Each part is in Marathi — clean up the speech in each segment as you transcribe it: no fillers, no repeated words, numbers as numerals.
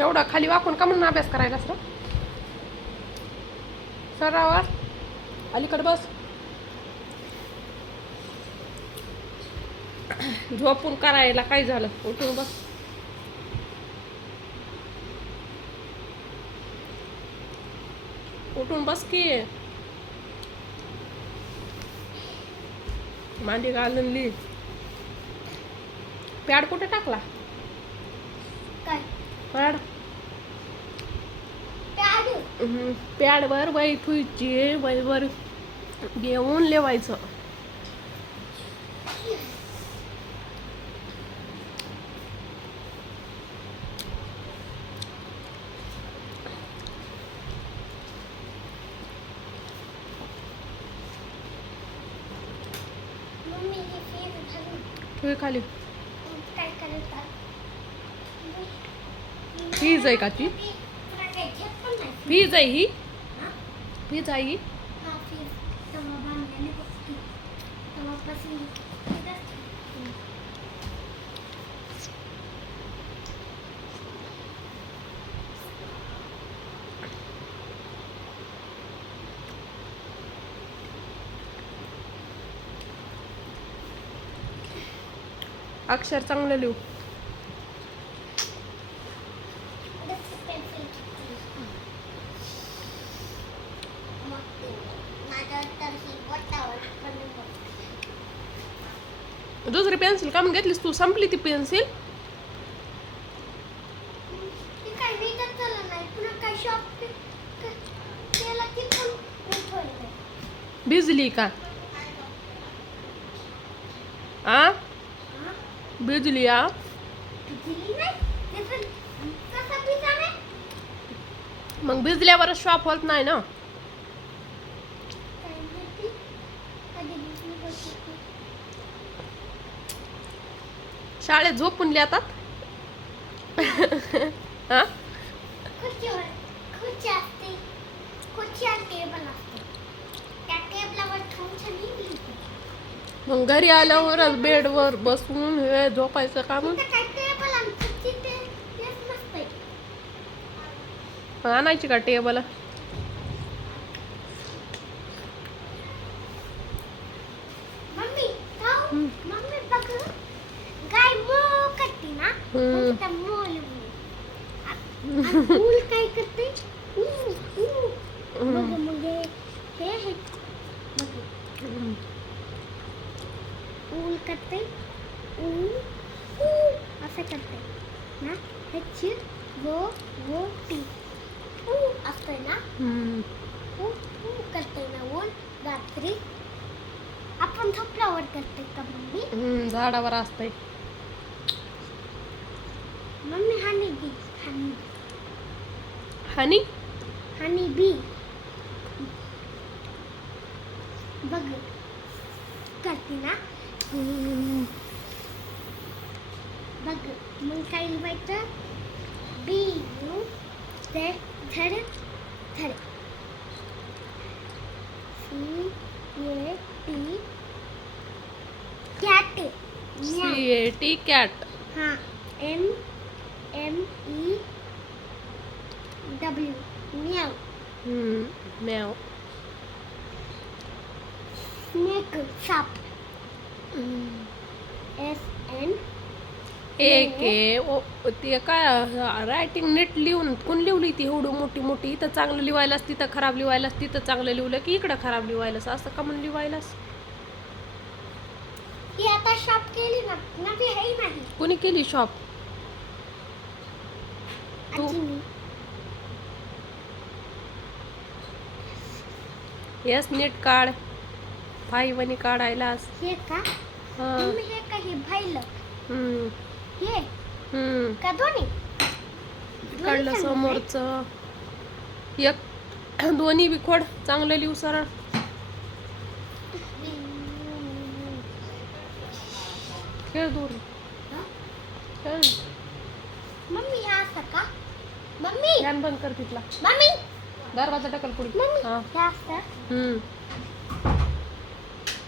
एवढा खाली वाकून का म्हणून अभ्यास करायला सर सरावर अलीकडे बस. झोपून करायला काय झालं उठून बस. उठून बस की. मांडी घालून ली. पॅड कुठे टाकला? काय पॅड पॅड पॅडवर वही ठेवायची. वहीवर घेऊन लिवायचं. मम्मी हे फेर घालून ठेव खाली. काय करतात? फीज आहे का ती? तुला काय घेत पण नाही. फीज आहे ही. हा? फीज आहे ही. हा फेर तेव्हा बांधलेली बघती तेव्हापासून इथंच ठेवते. अक्षर चांगलं लिहू. दुसरी पेन्सिल का घेतलीस तू? संपली ती पेन्सिल. भिजली का? आ भिजली आ. मग भिजल्यावर शॉप होत नाही ना. शाळेत झोपून लिहातात. हा मग घरी आल्यावर बेडवर बसून हे झोपायचं का? मग आणायची का टेबल? गाय मो करते ना मग त्या मोल ऊल काय करते मग हे बघ ऊल करते असं करते ना. H वो टी असतंय ना. करते ना ऊल रात्री आपण झोपल्यावर करते का मम्मी? झाडावर असतंय. मम्मी हनी बी हनी हनी बी बघ करते ना. बघ मग काय लिहायचं? B U Z Z Z CAT CAT cat. हाँ MMEW म्याव. म्याव. स्नेक साप. SN ते काय रायटिंग नीट लिहून कोण लिवली ती एवढी मोठी मोठी? इथं चांगलं लिवायलास तिथं खराब लिवायलास. तिथं चांगलं लिवलं की इकडं खराब लिवायलास. असं का म्हणून लिवायलास? ही आता शॉप केली ना नवी आहे नाही. कोणी केली शॉप? तू. आजीनी. येस नीट काढ. फाईवनी काढायलास. हे का हा. मम्मी हे का हे भाईलं हे का दोन्ही काढलं समोरचं एक दोन्ही बी खोड चांगलं लिहू सरळ. खेळ दूर खेळ. मम्मी हे असं का? मम्मी फॅन बंद कर तिथला. मम्मी दरवाजा टाकल पुढे. मम्मी हा. हे असं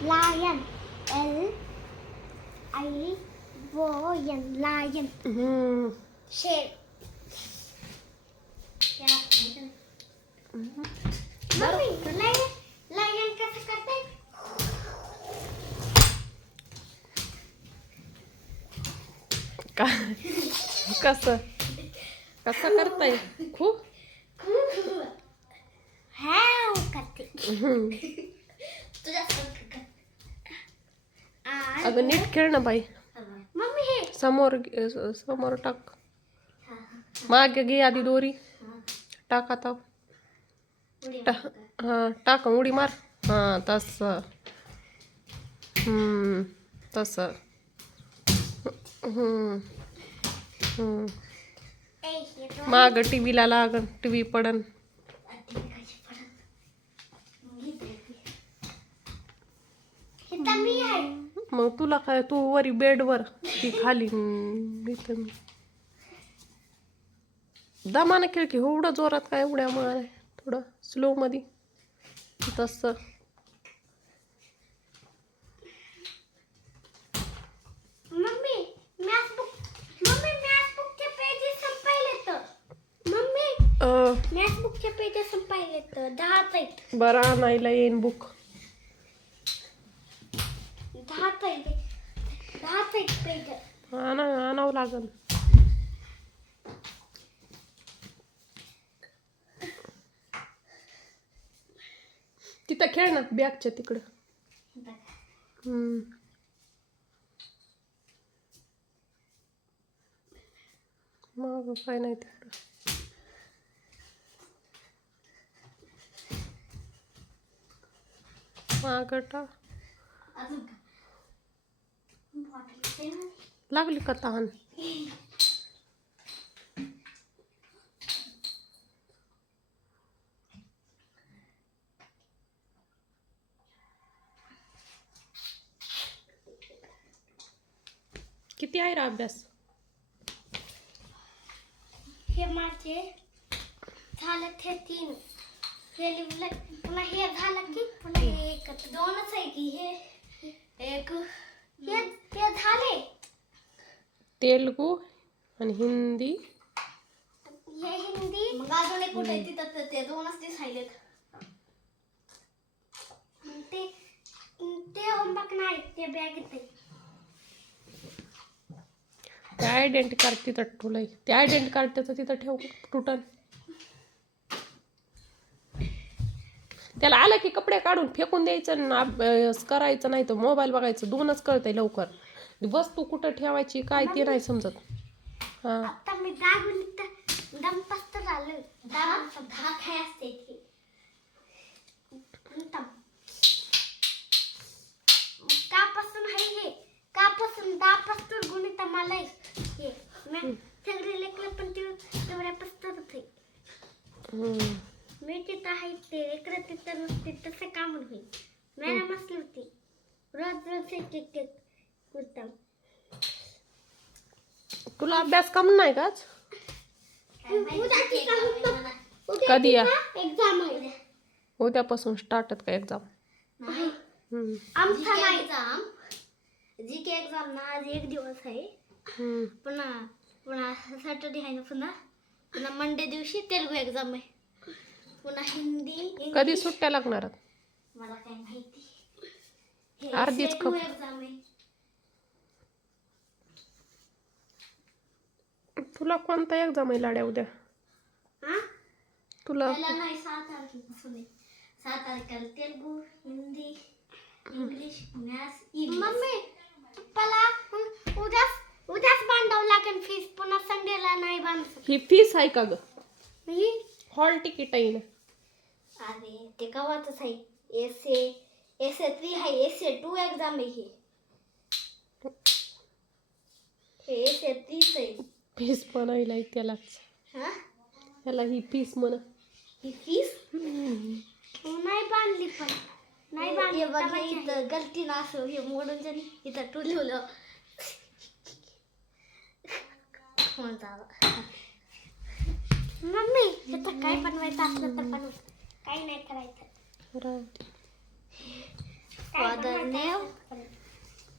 लायन LION लायन. शेर का कसं कसं करताय खूप हॅव करते हम्म. तुझ्यासारखं कर. अगं नीट खेळ ना बाई मम्मी हे समोर समोर टाक मागे घे आधी दोरी टाक आता हा टाक उडी मार हा तसं तसं माग टीव्हीला लागन टीव्ही पडन मी आहे मग तुला काय तू वरी बेडवर ती खाली इथं मी दमानं खेळ की एवढं जोरात काय उड्या मार थोडं स्लो मध्ये तसं मम्मी मॅथ बुकचे पेजेस संपायले तर मम्मी मॅथ बुकचे पेजेस संपायले तर 10 आहेत बरं आणायला येईन बुक 10 आहेत पेज आणावं लागल तिथं खेळ ना बॅगच्या तिकडं मग काय नाही तिकडं मागटा लागली का तहान किती आहे रे अभ्यास हे माझे झालं ते 3 हे लिहिलं पुन्हा हे झालं की पुन्हा हे एक 2च आहे की हे एक हे झाले तेलुगू आणि हिंदी हे हिंदी मग अजून एक कुठे तिथं ते 2च दिसायलेत ते होमवर्क नाही ते बॅगेत आहे ते आयडेंटिटी कार्ड तिथं ठेवलंय ते आयडेंटिटी कार्ड त्याचं तिथं ठेव तुटन त्याला आलं की कपडे काढून फेकून द्यायचं ना अभ्यास करायचं नाही तर मोबाईल बघायचं 2च कळतंय लवकर वस्तू कुठं ठेवायची काय ते नाही समजत हा आता मी दागून दम पस्त झालं दहा काय असते ते कापासून आहे हे कापासून 10 पासून गुणित मला हे मी सगळे लेखलं पण ते तेवढ्या पस्तच आहे मी तिथं आहे ते इकडे तिथं नसते तसं काम होईल मॅडम असली होती रोज एक कुर्ता तुला अभ्यास कम नाही का आज? कधी या एक्झाम आहे उद्यापासून स्टार्टच का एक्झाम आमचा नाही एक्झाम जीके एक्झाम ना आज एक दिवस आहे पुन्हा सॅटर्डे आहे ना पुन्हा मंडे दिवशी तेलुगू एक्झाम आहे पुन्हा हिंदी कधी सुट्ट्या लागणार मला काय माहिती अर्धीच खप एक्झाम आहे तुला कोणता एक्झाम आहे लाड्या उद्या तुला नाही 7 तारखेपासून आहे 7 तारखेला Telugu Hindi English maths mummy पप्पाला उद्याच बांधावं लागेल फीस पुन्हा संडेला नाही बांधू ही फीस आहे का ग ही हॉल तिकीट आहे ना अरे ते कवाच आहे एसए 3 आहे एसए 2 एक्झाम आहे हे एसए 3 आहे फीस पण आहे त्यालाच त्याला ही फीस म्हणा ही फीस नाही बांधली पण नाही बांधली बघ इथं गलती ना असं हे मोडून जरी इथं टुलवलं मम्मी इथं काय बनवायचं असलं तर बनव काही नाही करायचं फादर नेम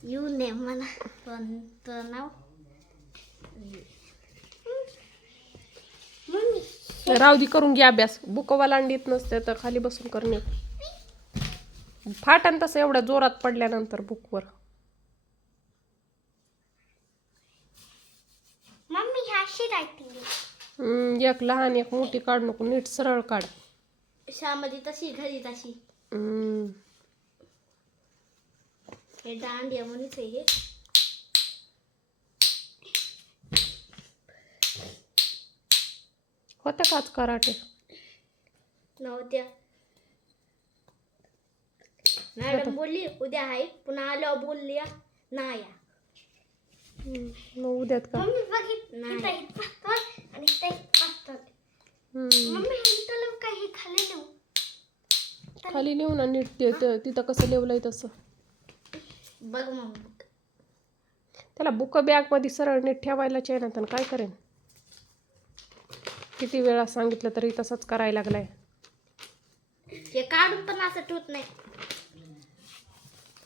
यू नेम म्हणा पण तर नाव राहू दे करून घे अभ्यास बुकवाला अंडीत नसते तर खाली बसून करणे फाटन तसं एवढ्या जोरात पडल्यानंतर बुकवर एक लहान एक मोठी काढ नको, नीट सरळ काढ. शामध्ये तशी घरी तशी हम्म. हे दांडिया म्हणूनच आहे हे. होत्या काच कराटे. नव्हत्या. मॅडम बोलली उद्या आहे, पुन्हा आल्यावर बोलली नाही. मग उद्यात का? मम्मी बघित आणि ते पास्ता. मम्मी इंटरव्ह्यू काही खाली नेऊ. खाली नेऊ ना नीट तिथं कसं लिवलंय तसं. बघ मग त्याला बुक बॅग मध्ये सरळ नीट ठेवायलाच आहे ना, तर काय करेन. किती वेळा सांगितलं तरी तसंच करायला लागलाय. हे काढून पण असं ठेवत नाही.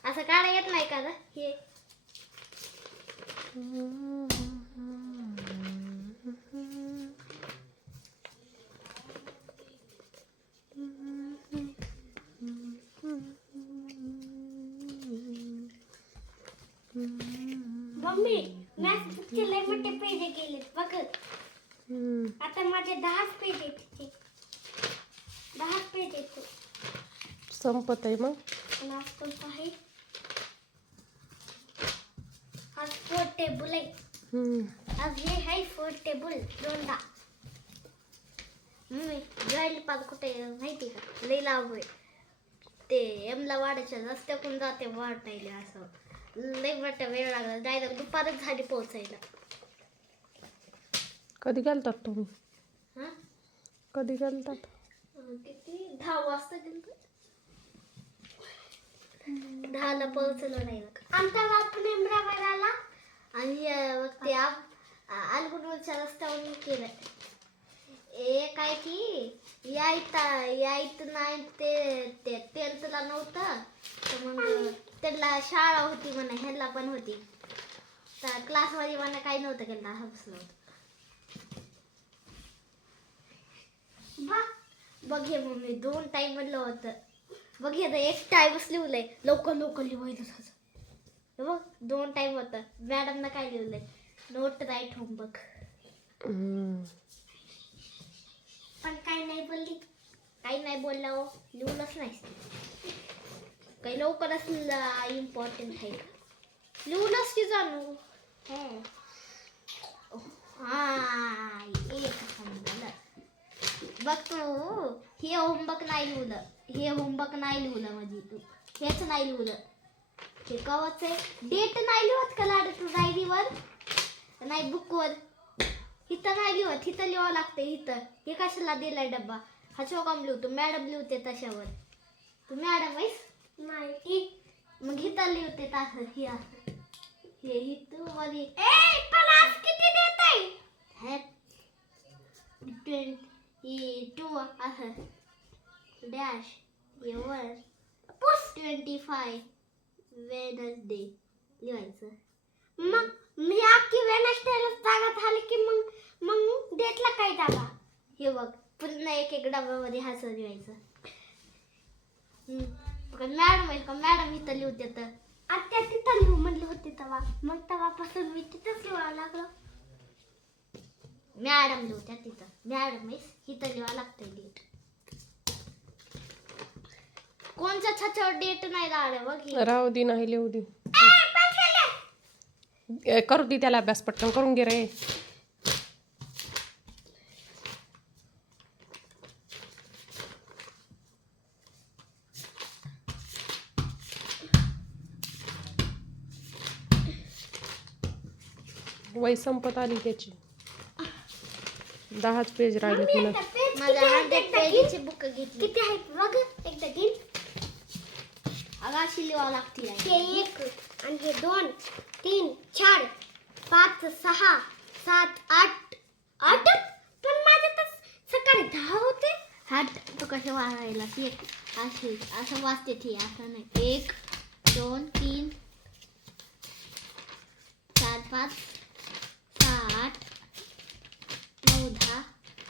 असं काढा येत नाही का हे. मम्मी मॅथ्सचे लय मोठे पेज गेलेत बघ. आता माझे 10 पेज आहेत. 10 पेज आहेत. संपत आहे मग. आहे आज 4 टेबल आहे. आज हे आहे 4 टेबल 2दा. मम्मी जायला पाच कुठे माहिती का, लई लांब आहे ते. एमला वाड्याच्या रस्त्याकडून जाते वाटायला. असं लई मोठा वेळ लागला जायला. दुपारच झाली पोहोचायला. कधी घालतात तुम्ही? हा कधी घालतात? किती 10 वाजता गेलो. 10ला पोहोचलो नाही. आमचा बाप नेमरावर आला आणि मग ते अलगुनवरच्या रस्त्यावरून केलं. काय की यायचं नाही ते 10thला नव्हतं, तर मग त्यांना शाळा होती म्हणा, ह्याला पण होती. तर क्लासमध्ये म्हणा काही नव्हतं केलं, हसलं होतं. बघ हे मम्मी 2 टाइम म्हणलं होतं. बघ हे तर 1 टाइमच लिहिलंय. लवकर लिहायचं हे बघ. 2 टाइम होतं. मॅडमनं काय लिहिलंय, नोट राईट होमवर्क. पण काही नाही बोलली. काही नाही बोलला हो, लिहूनच नाही. काही लवकरच इम्पॉर्टंट आहे का, लिहूनच की जाणू. एक समजलं. बघ तू हे होमवर्क नाही लिहिलं. हे होमवर्क नाही लिहिलं म्हणजे तू हेच नाही लिहिलं. हे कवच आहे. डेट नाही लिहत का लाड तू डायरीवर, नाही बुकवर. इथं नाही लिहत, इथं लिहावं लागते. इथं हे कशाला दिलाय डब्बा, हा काम लिहतो. मॅडम लिहते तशावर. तू मॅडम आहेस नाही, मग इथं लिहते तसं. हे असं हे इथं मध्ये. पण आज किती देत आहे 22 असं डॅश वर 25 वेडनेसडे लिहायचं. मग मी अख्खी वेडनेसडेला जागा झाली की मग डेटला काय जागा. हे बघ पूर्ण एक डब्यामध्ये हसं लिहायचं. मॅडम आहे का, मॅडम इथं लिहते. तर आत्या तिथं लिहू म्हणली होती तेव्हा, मग तेव्हापासून मी तिथंच लिहावं लागलं. मॅडम लिहत्या तिथं. मॅडम आहेस इथं लिहावं लागतंय डेट. कोणच्या छाच्यावर डेट नाही राहिलं बघ. राहू दे, नाही लिहू दे. करू दे त्याला अभ्यास, पटकन करून घे रे. वय संपत आली त्याची. 10च पेज राहिले पुन्हा. माझ्या 100 पेजची बुक घेतली. किती आहेत बघ एकदा घे. अगाशी लिहावं लागतील. हे 1 आणि हे 2 3 4 5 6 7 8 पण माझे तर सकाळी 10 होते. 8 तू कसे वाचायला. एक असे असं वाचते ते, असं नाही. 1 2 3 4 5